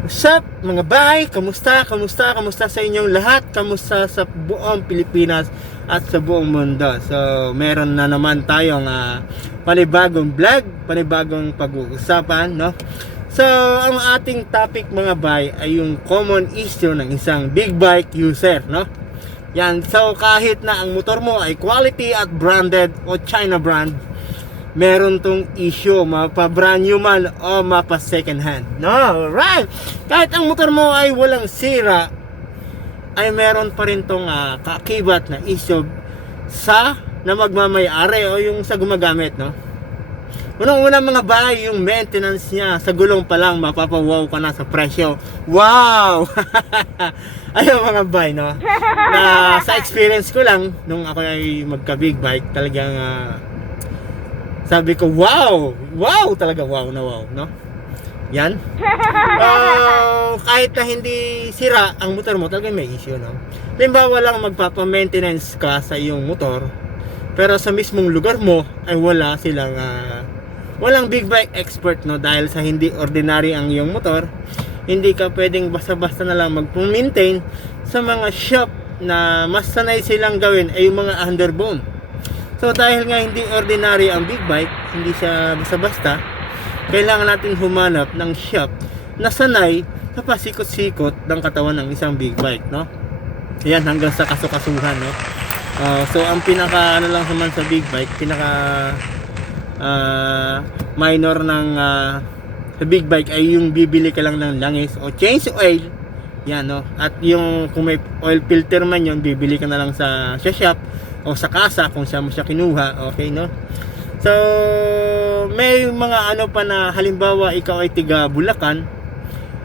What's up mga bay? Kamusta? Kamusta sa inyong lahat? Kamusta sa buong Pilipinas at sa buong mundo? So, meron na naman tayong panibagong vlog, panibagong pag-uusapan, no? So, ang ating topic mga bay ay yung common issue ng isang big bike user, no? Yan, so kahit na ang motor mo ay quality at branded o China brand, meron tong issue, mapa-brand new man o mapa second hand. No, right. Kahit ang motor mo ay walang sira, ay meron pa rin tong kaakibat na issue sa na magmamay-ari o yung sa gumagamit, no? Unang-una mga bay, yung maintenance niya sa gulong pa lang mapapawaw ka na sa presyo. Wow! Ayun mga bay, no? Na sa experience ko lang nung ako ay magka big bike, talagang sabi ko, wow! Wow! Talaga wow na wow, no? Yan. Kahit na hindi sira ang motor mo, talagang may issue, no? Halimbawa lang magpapa-maintenance ka sa iyong motor, pero sa mismong lugar mo ay wala silang walang big bike expert, no? Dahil sa hindi ordinary ang iyong motor, hindi ka pwedeng basta-basta na lang mag-maintain sa mga shop na mas sanay silang gawin ay yung mga underbone. So dahil nga hindi ordinary ang big bike, hindi siya basta-basta, kailangan natin humanap ng shop na sanay sa pasikot-sikot ng katawan ng isang big bike, no? Ayan, hanggang sa kasukasuhan, no? So ang pinaka ano lang naman sa big bike, pinaka minor ng sa big bike ay yung bibili ka lang ng langis o change oil, yan, no? At yung kung may oil filter man yun, bibili ka na lang sa shop o sa kasa kung saan mo siya kinuha, okay, no? So may mga ano pa na halimbawa ikaw ay tiga Bulacan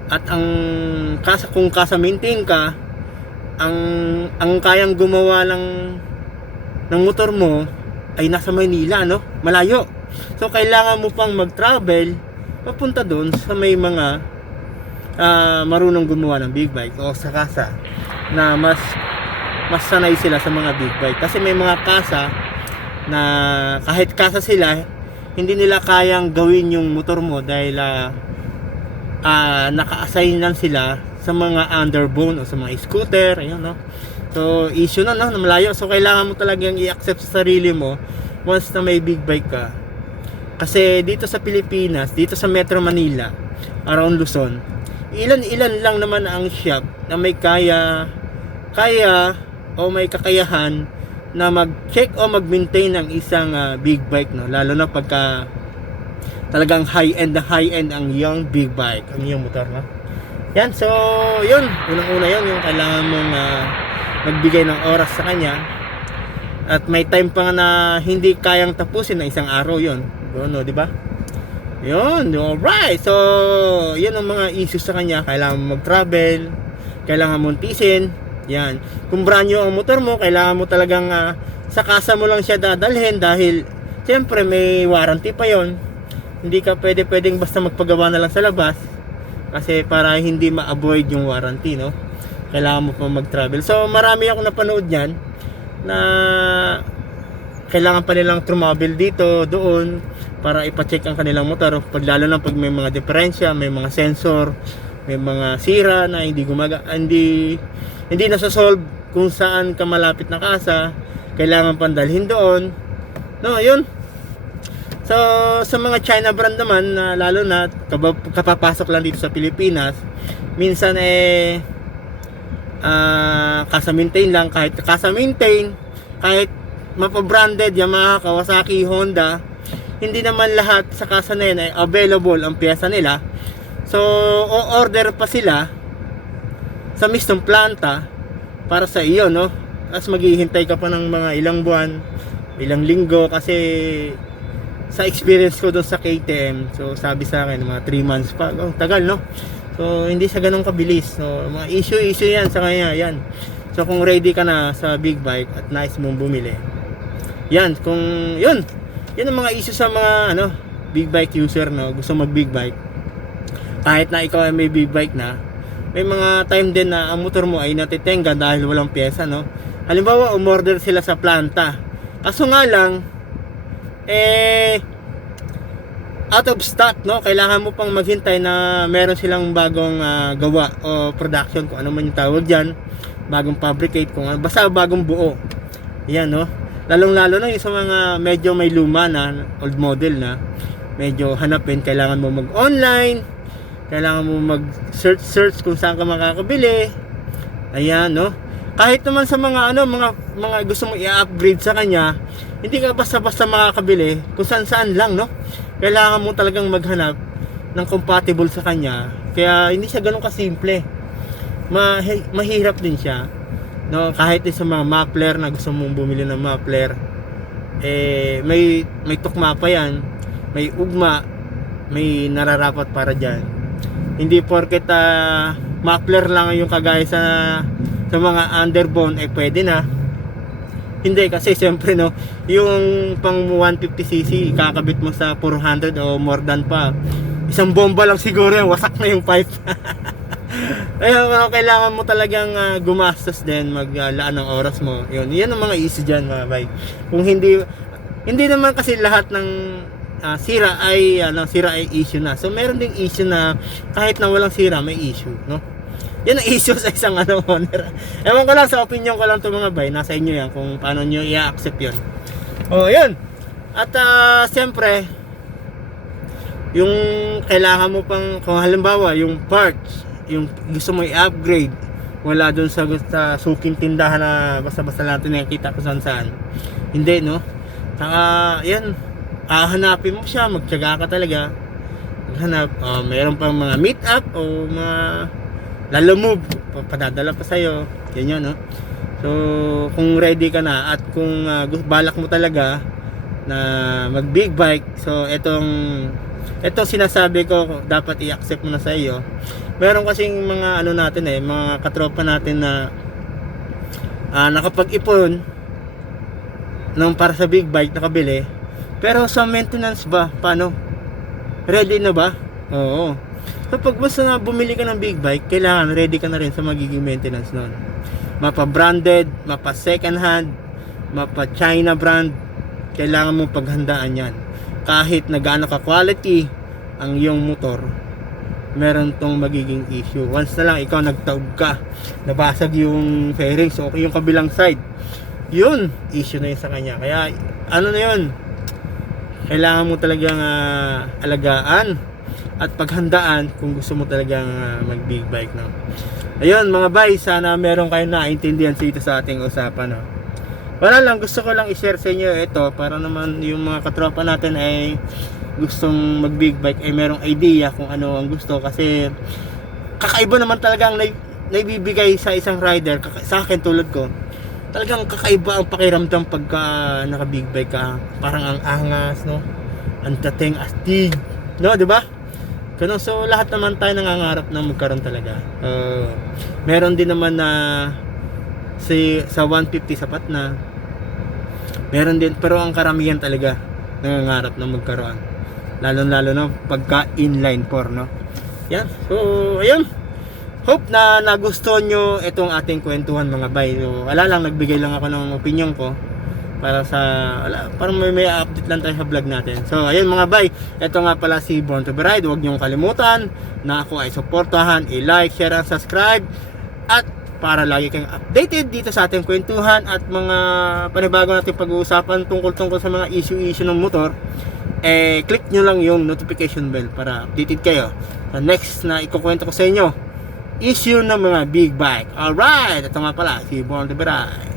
at ang kasa, kung kasa maintain ka, ang kayang gumawa ng motor mo ay nasa Maynila, no? Malayo. So kailangan mo pang mag-travel papunta doon sa may mga marunong gumawa ng big bike o sa kasa na mas sanay sila sa mga big bike. Kasi may mga kasa na kahit kasa sila, hindi nila kayang gawin yung motor mo dahil naka-assign lang sila sa mga underbone o sa mga scooter, ayun, no? So issue na, no, na malayo. So kailangan mo talagang i-accept sa sarili mo once na may big bike ka. Kasi dito sa Pilipinas, dito sa Metro Manila, around Luzon, ilan lang naman ang shop na may kaya o may kakayahan na mag-check o mag-maintain ng isang big bike, no? Lalo na pagka talagang high-end ang iyong big bike, ang iyong motor, no? Yan, so yun, unang-una yun, yung kailangan mong magbigay ng oras sa kanya. At may time pa na hindi kayang tapusin ng isang araw yun, no, di ba? Yun, alright. So yun ang mga issues sa kanya. Kailangan mo mag-travel, kailangan mong tisin. Yan, kung brand new ang motor mo, kailangan mo talagang sa kasa mo lang siya dadalhin dahil siyempre may warranty pa yon. Hindi ka pwedeng basta magpagawa na lang sa labas kasi para hindi ma-avoid yung warranty, no? Kailangan mo pa mag-travel. So marami akong napanood niyan na kailangan pa nilang trumavel dito, doon para ipa-check ang kanilang motor, lalo na pag may mga diferensya, may mga sensor, may mga sira na hindi nasa-solve kung saan ka malapit na kasa, kailangan pandalhin doon, no? Yun. So sa mga China brand naman, lalo na kapapasok lang dito sa Pilipinas, minsan kasa maintain lang, kahit kasa maintain, kahit mapa-branded Yamaha, Kawasaki, Honda, hindi naman lahat sa kasa na yun ay available ang pyesa nila. So o-order pa sila sa mismong planta para sa iyo, no? Tapos maghihintay ka pa ng mga ilang buwan, ilang linggo, kasi sa experience ko doon sa KTM, so sabi sa akin mga 3 months pa, tagal, no? So hindi siya ganun kabilis. So mga issue yan sa kanya, yan. So kung ready ka na sa big bike at nice mong bumili, yan, kung yun ang mga issue sa mga big bike user, no? Gusto mag big bike, kahit na ikaw ay may big bike na, may mga time din na ang motor mo ay natitenga dahil walang pyesa, no? Halimbawa umorder sila sa planta, kaso nga lang out of stock, no? Kailangan mo pang maghintay na meron silang bagong gawa o production, kung ano man yung tawag dyan, bagong fabricate, kung ano, basta bagong buo. Yan, no? Lalong-lalo na yung sa mga medyo may luma na, old model na, medyo hanapin, kailangan mo mag-online, kailangan mo mag-search kung saan ka makakabili. Ayan, no? Kahit naman sa mga mga gusto mong i-upgrade sa kanya, hindi ka basta-basta makakabili kung saan-saan lang, no? Kailangan mo talagang maghanap ng compatible sa kanya. Kaya hindi siya ganoon kasimple. Mahirap din siya, no? Kahit sa mga muffler na gusto mong bumili ng muffler, may tukma pa yan, may ugma, may nararapat para diyan. Hindi porket muffler lang yung kagaya sa mga underbone pwede na. Hindi, kasi siyempre, no, yung pang 150cc kakabit mo sa 400 o more than pa, isang bomba lang siguro yung wasak na yung pipe. Ayun, kailangan mo talagang gumastos din, maglaan ng oras mo. Yan ang mga issue dyan, mga bay. Kung hindi naman kasi lahat ng sira ay issue na. So meron ding issue na kahit na walang sira may issue, no? Yan ang issue sa isang owner. Ewan ko lang, sa opinion ko lang to mga bay, nasa inyo yan kung paano nyo i-accept yun. Yun. At siyempre, yung kailangan mo pang, kung halimbawa yung parts, yung gusto mo i-upgrade, wala dun sa suking tindahan na basta-basta natin nakikita kung saan. Hindi, no? Saka yan, hahanapin mo siya, magtiyaga ka talaga maghanap. Mayroon pang mga meet up o mga lalamove, padadala pa sa'yo, yan, no? So kung ready ka na at kung balak mo talaga na mag big bike, so itong sinasabi ko dapat i-accept mo na sa iyo. Meron kasing mga natin mga katropa natin na nakapag-ipon nung para sa big bike nakabili, pero sa maintenance ba, paano? Ready na ba? Oo. So pag basta na bumili ka ng big bike, kailangan ready ka na rin sa magiging maintenance nun. Mapa branded, mapa second hand, mapa China brand, kailangan mo paghandaan yan. Kahit na gaano ka quality ang iyong motor, meron tong magiging issue. Once na lang ikaw nagtaob ka, nabasag yung fairings o yung kabilang side, yun, issue na yun sa kanya. Kaya na yun, kailangan mo talagang alagaan at paghandaan kung gusto mo talagang mag big bike, no? Ayun mga bay, sana meron kayong naintindihan dito sa ating usapan, no? Wala lang, gusto ko lang i-share sa inyo ito para naman yung mga katropa natin ay gustong mag big bike ay merong idea kung ano ang gusto, kasi kakaiba naman talaga ang naibibigay sa isang rider. Sa akin, tulad ko, talagang kakaiba ang pakiramdam pagka naka big bike ka. Parang ang angas, no? Ang dating astig, no? Diba? Ganun. So lahat naman tayo nangangarap na magkaroon talaga. Meron din naman na sa 150 sapat na. Meron din, pero ang karamihan talaga nangangarap na magkaroon. Lalo na pagka inline 4, no? Yan. So ayun. Hope na nagustuhan nyo itong ating kwentuhan mga bay. So, wala lang, nagbigay lang ako ng opinion ko para may update lang tayo sa vlog natin. So ayun mga bay, ito nga pala si Born to be Ride. Huwag nyo kalimutan na ako ay supportahan, i-like, share, and subscribe, at para lagi kayong updated dito sa ating kwentuhan at mga panibago natin pag-uusapan tungkol sa mga issue ng motor, click nyo lang yung notification bell para updated kayo sa next na ikukwento ko sa inyo issue ng mga big bike. Alright, ito nga pala si Born to be Ride.